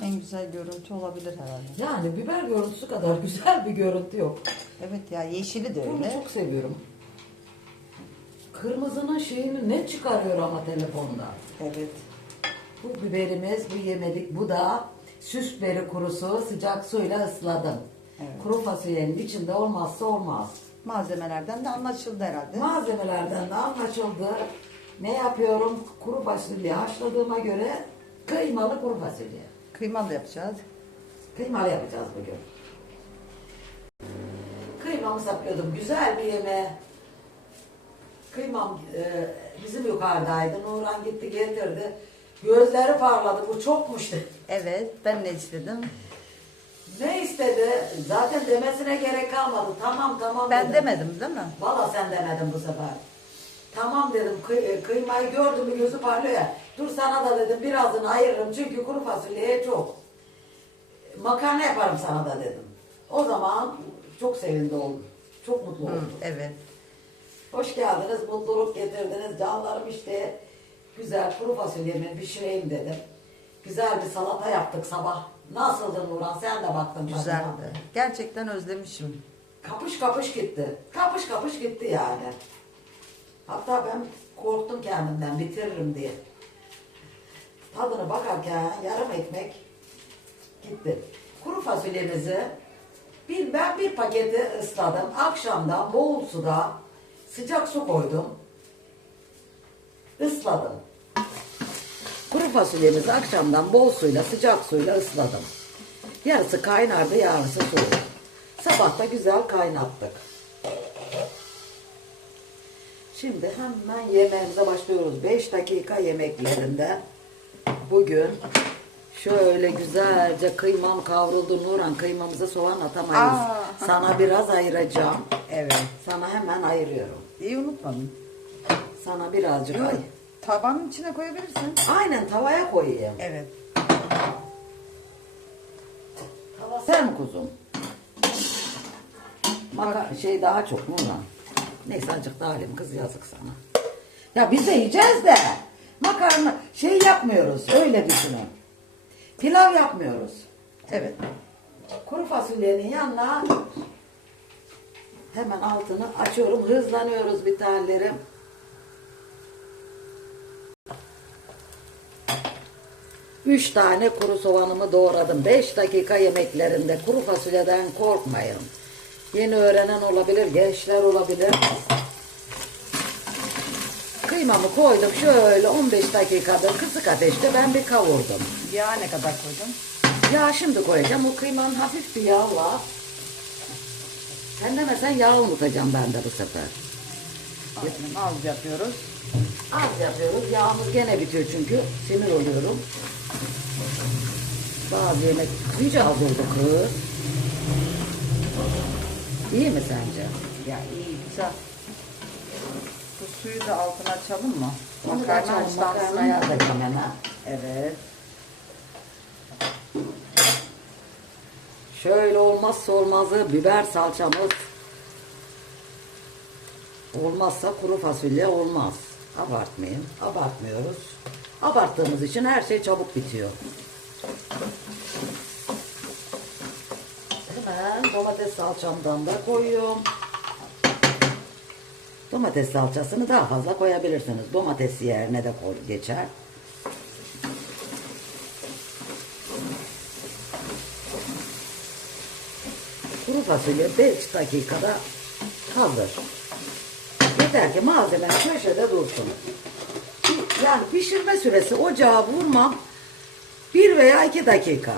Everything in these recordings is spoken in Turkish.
güzel görüntü olabilir herhalde. Yani biber görüntüsü kadar güzel bir görüntü yok. Evet ya yeşili de Bunu öyle. çok seviyorum. Kırmızının şeyini ne çıkarıyor ama telefonda. Evet. Bu biberimiz, bu yemedik. Bu da süs biberi kurusu sıcak suyla ısladım. Evet. Kuru fasulyenin içinde olmazsa olmaz. Malzemelerden de anlaşıldı herhalde. Malzemelerden de anlaşıldı. Ne yapıyorum? Kuru fasulye haşladığıma göre kıymalı kuru fasulye. Kıymalı yapacağız. Kıymalı yapacağız bugün. Kıymamı saklıyordum. Güzel bir yemeğe. Kıymam e, bizim yukarıdaydı. Nurhan gitti getirdi. Gözleri parladı. Bu çokmuş dedi. Evet ben ne istedim? Ne istedi? Zaten demesine gerek kalmadı. Tamam tamam Ben dedim. demedim değil mi? Valla sen demedin bu sefer. Tamam dedim kıy- e, kıymayı gördüm gözü parlıyor ya. Dur sana da dedim birazını ayırırım çünkü kuru fasulyeye çok. Makarna yaparım sana da dedim. O zaman çok sevindi oldum. Çok mutlu oldum. evet. Hoş geldiniz, mutluluk getirdiniz. Canlarım işte güzel kuru fasulyemi pişireyim dedim. Güzel bir salata yaptık sabah. Nasıldı Nurhan? Sen de baktın. tadına. Güzeldi. Gerçekten özlemişim. Kapış kapış gitti. Kapış kapış gitti yani. Hatta ben korktum kendimden bitiririm diye. Tadına bakarken yarım ekmek gitti. Kuru fasulyemizi bir, ben bir paketi ısladım. Akşamdan bol suda sıcak su koydum. Isladım. Kuru fasulyemizi akşamdan bol suyla sıcak suyla ısladım. Yarısı kaynardı yarısı soğuk. Sabah da güzel kaynattık. Şimdi hemen yemeğimize başlıyoruz. 5 dakika yemeklerinde bugün şöyle güzelce kıymam kavruldu. Nuran kıymamıza soğan atamayız. Aa. Sana biraz ayıracağım. Evet. Sana hemen ayırıyorum. İyi unutmadım. Sana birazcık ay. Tabanın içine koyabilirsin. Aynen tavaya koyayım. Evet. Tava sen kuzum. Maka şey daha çok Nurhan. Neyse azıcık daha alayım kız yazık sana. Ya biz de yiyeceğiz de makarna şey yapmıyoruz öyle düşünün. Pilav yapmıyoruz. Evet. Kuru fasulyenin yanına hemen altını açıyorum. Hızlanıyoruz bir tanelerim. Üç tane kuru soğanımı doğradım. Beş dakika yemeklerinde kuru fasulyeden korkmayın. Yeni öğrenen olabilir, gençler olabilir. Kıymamı koydum şöyle 15 dakikadır kısık ateşte ben bir kavurdum. Yağ ne kadar koydun? Ya şimdi koyacağım. O kıymanın hafif bir yağı var. Sen demesen yağ unutacağım ben de bu sefer. Aynen, Az yapıyoruz. Az yapıyoruz. Yağımız gene bitiyor çünkü. Sinir oluyorum. Bazı yemek iyice az oldu kız. İyi mi sence? Ya iyi güzel. Suyu da altına açalım mı? Onu da Makarna açalım, hemen. Evet. Şöyle olmazsa olmazı biber salçamız. Olmazsa kuru fasulye olmaz. Abartmayın. Abartmıyoruz. Abarttığımız için her şey çabuk bitiyor. Hemen domates salçamdan da koyuyorum. Domates salçasını daha fazla koyabilirsiniz. Domates yerine de koy, geçer. Kuru fasulye 5 dakikada hazır. Yeter ki malzeme köşede dursun. Yani pişirme süresi ocağa vurmam 1 veya 2 dakika.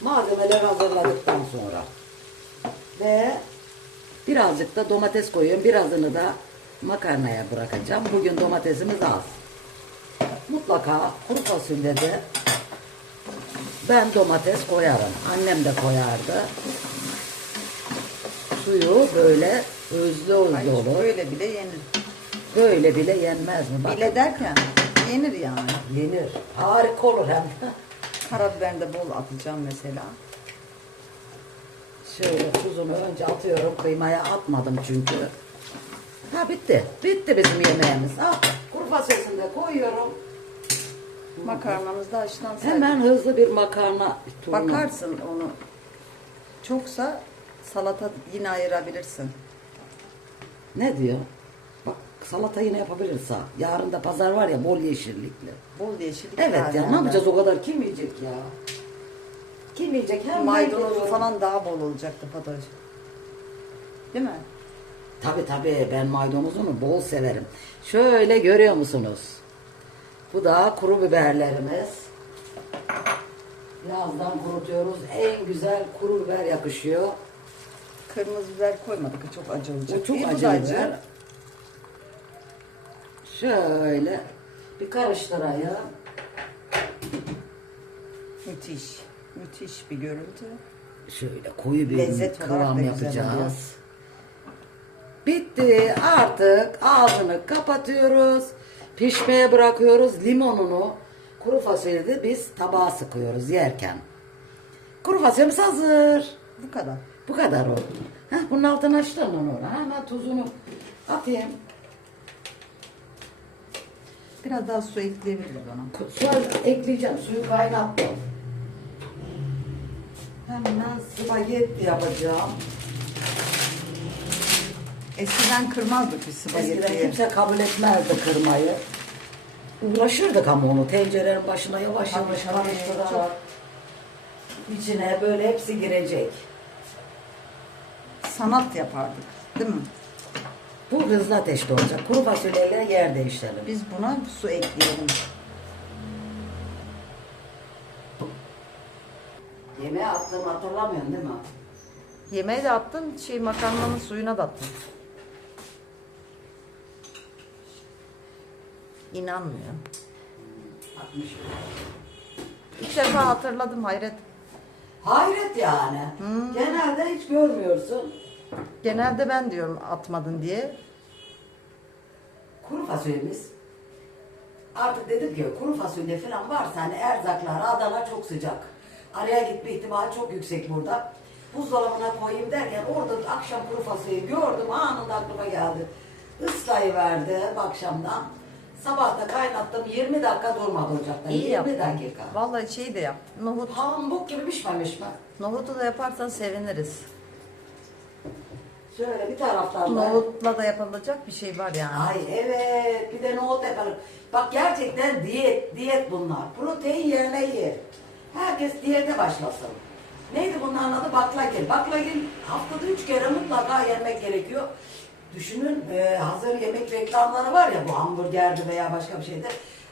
Malzemeleri hazırladıktan sonra. Ve birazcık da domates koyuyorum. Birazını da makarnaya bırakacağım. Bugün domatesimiz az. Mutlaka kuru fasulyede ben domates koyarım. Annem de koyardı. Suyu böyle özlü özlü Ay, olur. böyle bile yenir. Böyle bile yenmez mi? Bak, Bile derken yenir yani. yenir. Harika olur hem de. Karabiberini de bol atacağım mesela. Şöyle tuzunu önce atıyorum. Kıymaya atmadım çünkü. Ha bitti. Bitti bizim yemeğimiz. Ah, kuru fasulyesini de koyuyorum. Makarnamız da haşlansaydı. Hemen hızlı bir makarna turnu. Bakarsın onu. Çoksa salata yine ayırabilirsin. Ne diyor? Bak salata yine yapabilirse. Yarın da pazar var ya bol yeşillikli. Bol yeşillik Evet ya ne yapacağız o kadar kim yiyecek ya? Kim yiyecek? Hem Maydanozu ben- falan daha bol olacaktı Fatoş. Değil mi? Tabi tabi ben maydanozunu bol severim. Şöyle görüyor musunuz? Bu da kuru biberlerimiz. Yazdan kurutuyoruz. En güzel kuru biber yakışıyor. Kırmızı biber koymadık. Çok acı olacak. Bu çok İyi, acı biber. Şöyle bir karıştırayım. Müthiş. Müthiş bir görüntü. Şöyle koyu bir Lezzet kıvam yapacağız. Bitti. Artık ağzını kapatıyoruz. Pişmeye bırakıyoruz. Limonunu kuru fasulyeyi de biz tabağa sıkıyoruz yerken. Kuru fasulyemiz hazır. Bu kadar. Bu kadar oldu. Heh, bunun altını açtın onu. Hemen tuzunu atayım. Biraz daha su ekleyebiliriz ona. Su ekleyeceğim. Suyu kaynattım. Hemen spagetti yapacağım. Eskiden kırmazdık biz Eskiden spagettiyi. kimse kabul etmezdi kırmayı. Uğraşırdık ama onu tencerenin başına yavaş Tabii, yavaş tabii, karıştırarak. çok. İçine böyle hepsi girecek. Sanat yapardık. Değil mi? Bu hızlı ateşte olacak. Kuru fasulyeyle yer değiştirelim. Biz buna su ekleyelim. Yemeğe attığımı hatırlamıyorsun değil mi? Yemeğe de attın, şey makarnanın suyuna da attın. İnanmıyorum. İlk defa hatırladım hayret. Hayret yani. Genelde hiç görmüyorsun. Genelde ben diyorum atmadın diye. Kuru fasulyemiz. Artık dedim ki kuru fasulye falan varsa hani erzaklar Adana çok sıcak. Araya gitme ihtimali çok yüksek burada. Buzdolabına koyayım derken orada akşam kuru fasulyeyi gördüm anında aklıma geldi. Islayıverdi akşamdan. Sabah da kaynattım 20 dakika durmadı ocakta. İyi 20 yaptın. dakika. Vallahi şey de yap. Nohut. Pambuk gibi pişmemiş mi? Nohutu da yaparsan seviniriz. Şöyle bir taraftan da. Nohutla da yapılacak bir şey var yani. Ay evet bir de nohut yapalım. Bak gerçekten diyet, diyet bunlar. Protein yerine ye. Herkes diyete başlasın. Neydi bunların adı? Baklagil. Baklagil haftada üç kere mutlaka yemek gerekiyor. Düşünün e, hazır yemek reklamları var ya bu hamburgerdi veya başka bir şeyde.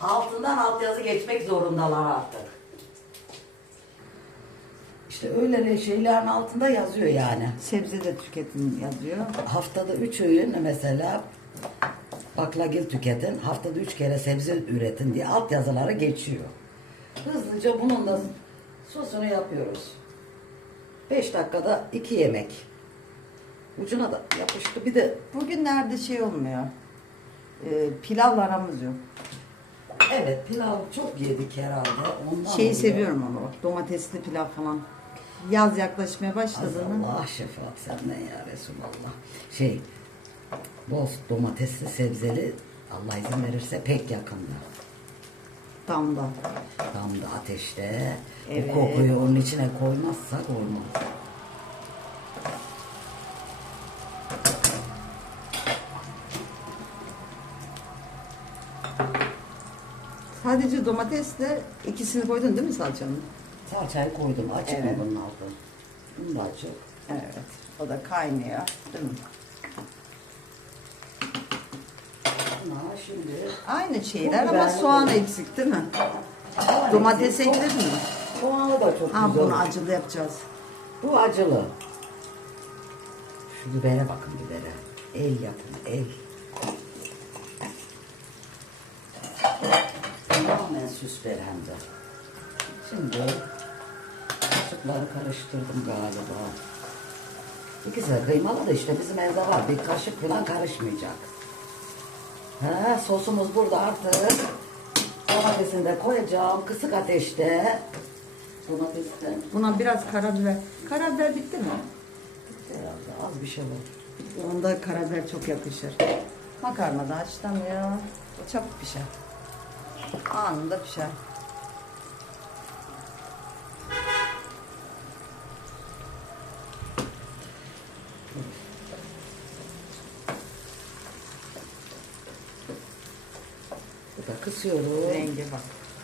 Altından altyazı geçmek zorundalar artık. İşte öyle şeylerin altında yazıyor yani. Sebze de tüketin yazıyor. Haftada üç öğün mesela baklagil tüketin, haftada üç kere sebze üretin diye alt yazıları geçiyor. Hızlıca bunun da sosunu yapıyoruz. Beş dakikada iki yemek. Ucuna da yapıştı. Bir de Bugünlerde şey olmuyor. Ee, pilavla aramız yok. evet pilav çok yedik herhalde. Ondan Şeyi oluyor. seviyorum ama bak domatesli pilav falan. Yaz yaklaşmaya başladığını. Allah şefaat senden ya Resulallah. Şey, bol domatesli sebzeli Allah izin verirse pek yakında. Tam da. Tam da ateşte. Evet. O kokuyu onun içine koymazsak olmaz. Sadece domatesle ikisini koydun değil mi salçanın? Salçayı koydum. Açık Evet. mı bunun altı? Bunu da açık. Evet. O da kaynıyor. Değil mi? Buna şimdi Aynı şeyler ama soğan bu. eksik değil mi? soğan Domates ekledin mi? Soğanı da çok Ha güzel. bunu acılı yapacağız. Bu acılı. Şu bibere bakın bibere. El yapın el. Süs ver hem de. Şimdi kaşıkları karıştırdım galiba. De kıymalı da işte bizim evde var. Bir kaşık falan karışmayacak. Ha, sosumuz burada artık. Domatesini de koyacağım kısık ateşte. Domatesten Buna biraz karabiber. Karabiber bitti mi? Herhalde az bir şey var. Onda karabiber çok yakışır. Makarna da haşlanıyor. O çabuk pişer anında pişer. Bu da kısıyorum. Rengi bak.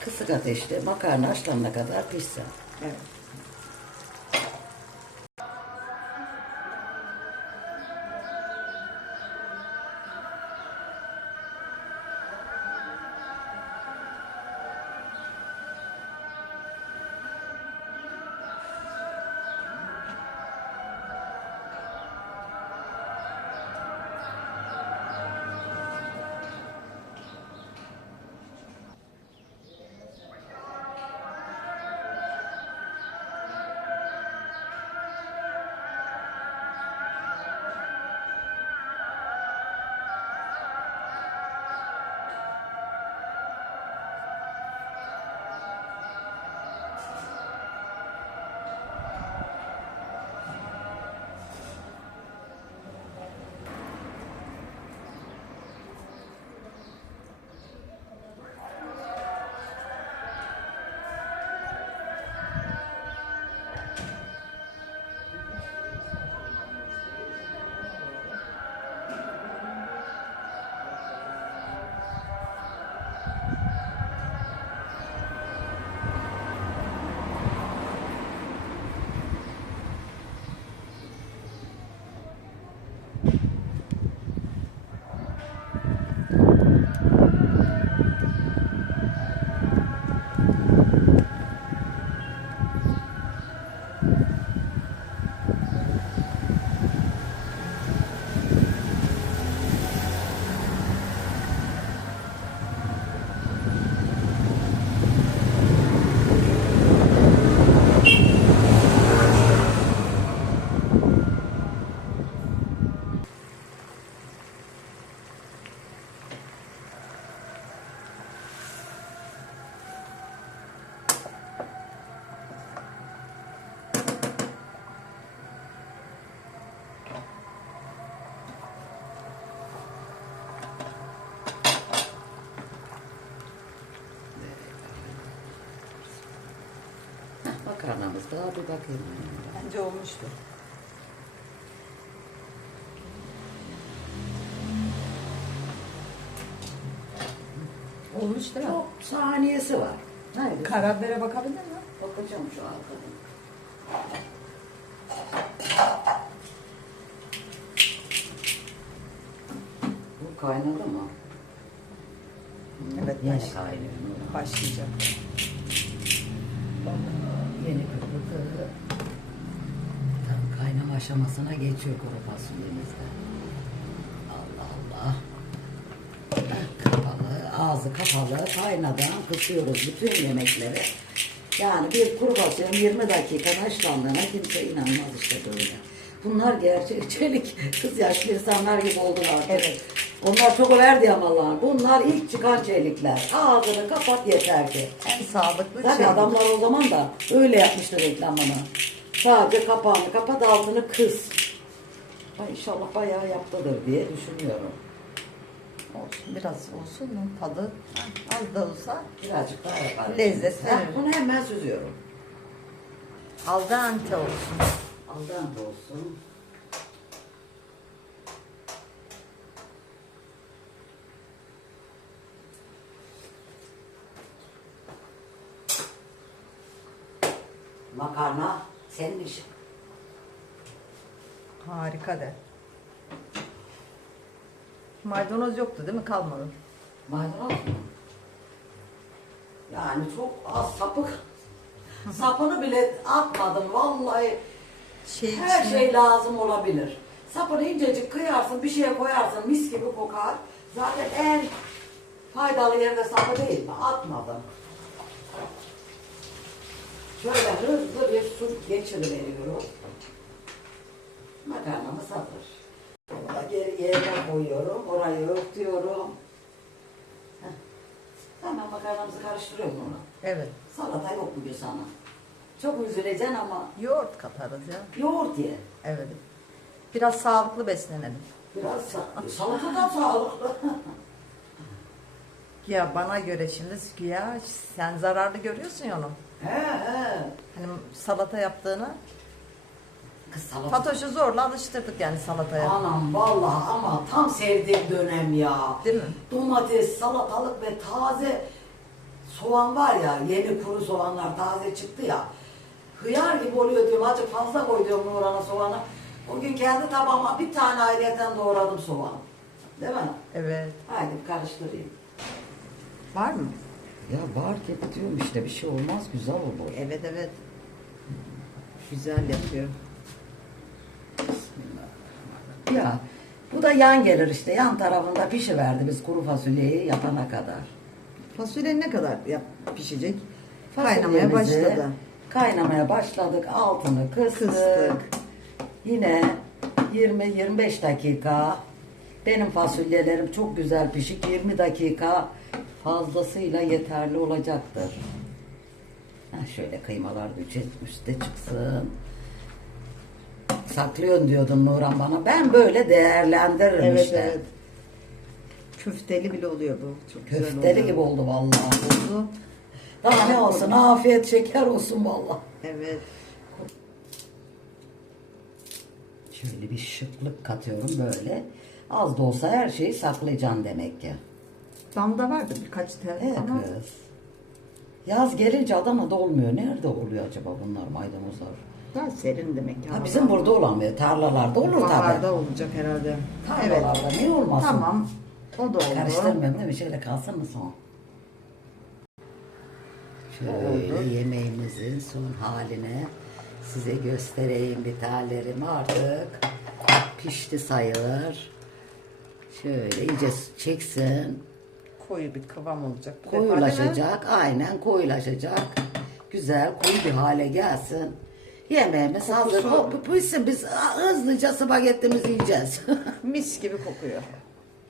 Kısık ateşte makarna açılana kadar pişsin. Evet. Makarnamız da bir bakayım. Bence olmuştur. Olmuş değil mi? Çok saniyesi var. Nerede? Karabibere bakabilir mi? Bakacağım şu arkadan. Bu kaynadı mı? Evet, baş- kaynıyor. Başlayacak. Yeni kırıldı. Tam kaynama aşamasına geçiyor kuru fasulyemizde. Allah Allah. Kapalı, ağzı kapalı, kaynadan kısıyoruz bütün yemekleri. Yani bir kuru fasulyenin 20 dakika haşlandığına kimse inanmaz işte böyle. Bunlar gerçek çelik kız yaşlı insanlar gibi oldular. Evet. Onlar çok verdi amalar. Bunlar ilk çıkan çelikler. Ağzını kapat yeter ki. En sağlıklı Tabii şey. adamlar o zaman da öyle yapmıştı reklamını. Sadece kapağını kapat altını kıs. Ay inşallah bayağı yaptıdır diye düşünüyorum. Olsun, biraz olsun mu? Tadı ha, az da olsa Birazcık daha yaparım. Lezzet Ben verir. bunu hemen süzüyorum. al da ante olsun. Aldan da olsun. Makarna senin işin. Harika de. Maydanoz yoktu değil mi? Kalmadı. Maydanoz mu? Yani çok az sapık. Sapını bile atmadım vallahi. Şey Her içine- şey lazım olabilir. Sapını incecik kıyarsın, bir şeye koyarsın, mis gibi kokar. Zaten en faydalı yerde sapı değil mi? Atmadım. Şöyle hızlı bir su geçiriveriyorum. Makarnamız hazır. Bunu geri yerine koyuyorum. Orayı örtüyorum. Heh. Hemen makarnamızı karıştırıyorum bunu. Evet. Salata yok bugün sana. Çok üzüleceksin ama Yoğurt katarız ya. yoğurt ye. Evet. Biraz sağlıklı beslenelim. Biraz sa- salata da sağlıklı. Ya bana göre şimdi ya sen zararlı görüyorsun ya onu. He he. Hani salata yaptığını Kız salata. Fatoş'u zorla alıştırdık yani salataya. Anam vallahi ama tam sevdiğim dönem ya. Değil mi? Domates, salatalık ve taze soğan var ya, yeni kuru soğanlar taze çıktı ya. Hıyar gibi oluyor diyorum, azıcık fazla koy diyorum Nurhan'a soğanı. O gün kendi tabağıma bir tane aileden doğradım soğan. Değil mi? Evet. Haydi karıştırayım. Var mı? Ya var ki diyorum işte bir şey olmaz güzel olur. Evet evet. Güzel yapıyor. Ya bu da yan gelir işte yan tarafında pişiverdi biz kuru fasulyeyi yapana kadar. Fasulye ne kadar yap, pişecek? Fasulyemizi Kaynamaya başladı. Kaynamaya başladık. Altını kıstık. Kıstık. Yine 20-25 dakika. Benim fasulyelerim çok güzel pişik. 20 dakika fazlasıyla yeterli olacaktır. Ha, şöyle kıymalar da üste çıksın. Saklıyorsun diyordun Nurhan bana. Ben böyle değerlendiririm Evet işte. evet. Küfteli bile oluyor bu. Çok güzel Köfteli oluyor. gibi oldu vallahi. oldu. Daha ne olsun afiyet şeker olsun vallahi. Evet. Şöyle bir şıklık katıyorum böyle. Az da olsa her şeyi saklayacaksın demek ki. Damda vardı birkaç tel Evet ama kız. Yaz gelince Adana'da olmuyor. Nerede oluyor acaba bunlar maydanozlar? daha serin demek. Ha, bizim burada olamıyor. Tarlalarda olur tabii. Baharda olacak herhalde. Evet. Tarlalarda niye olmasın? Tamam. O da oldu. Karıştırmıyorum değil mi? Şöyle kalsın mı son? Şöyle yemeğimizin son haline size göstereyim bir tanelerimi artık. Pişti sayılır. Şöyle iyice çeksin. Koyu bir kıvam olacak. Bu defa, değil mi? Koyulaşacak. Aynen koyulaşacak. Güzel koyu bir hale gelsin. Yemeğimiz hazır. Kokusu- O, bu- Biz, biz hızlıca spagettimizi yiyeceğiz. Mis gibi kokuyor.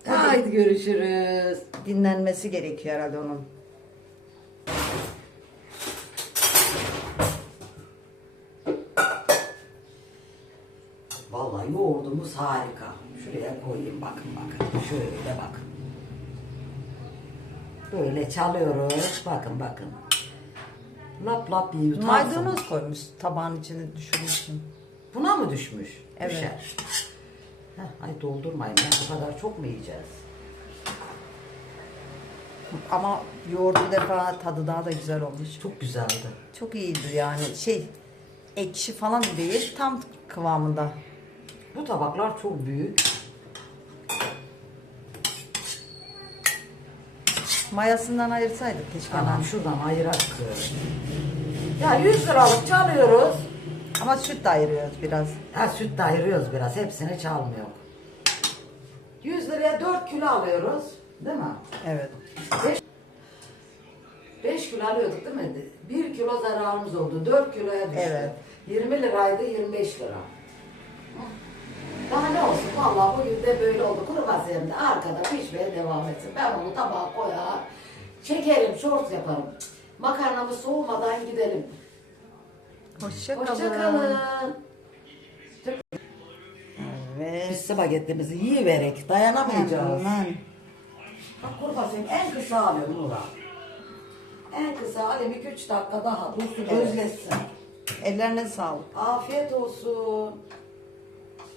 Haydi görüşürüz. Dinlenmesi gerekiyor herhalde onun. Vallahi yoğurdumuz harika. Şuraya koyayım bakın bakın. Şöyle bakın. Böyle çalıyoruz. Bakın bakın. Lap lap yutarsın. Maydanoz koymuş tabağın içine düşürmüşsün. Buna mı düşmüş? Evet. Düşer. Heh, ay doldurmayın. Ya. Bu kadar çok mu yiyeceğiz? Ama yoğurdun defa tadı daha da güzel olmuş. Çok güzeldi. Çok iyiydi yani şey ekşi falan değil tam kıvamında. Bu tabaklar çok büyük. Mayasından ayırsaydık keşke. Tamam şuradan ayırak. Ya 100 liralık çalıyoruz. Ama süt de ayırıyoruz biraz. Ha süt de ayırıyoruz biraz. Hepsini çalmıyor. 100 liraya 4 kilo alıyoruz. Değil mi? Evet. 5 kilo alıyorduk değil mi? 1 kilo zararımız oldu. 4 kiloya düştü. Evet. 20 liraydı 25 lira. Daha ne olsun vallahi bugün de böyle oldu. Kuru fasulyem de arkada pişmeye devam etsin. Ben onu tabağa koyar. Çekerim, short yaparım. Makarnamız soğumadan gidelim. Hoşça kalın. Hoşçakalın. Evet. Biz spagettimizi yiyiverek dayanamayacağız. Hemen. Bak kuru fasulyem en kısa alıyorum Nura. En kısa alayım 2-3 dakika daha dursun Evet. özlesin. Ellerine sağlık. Afiyet olsun.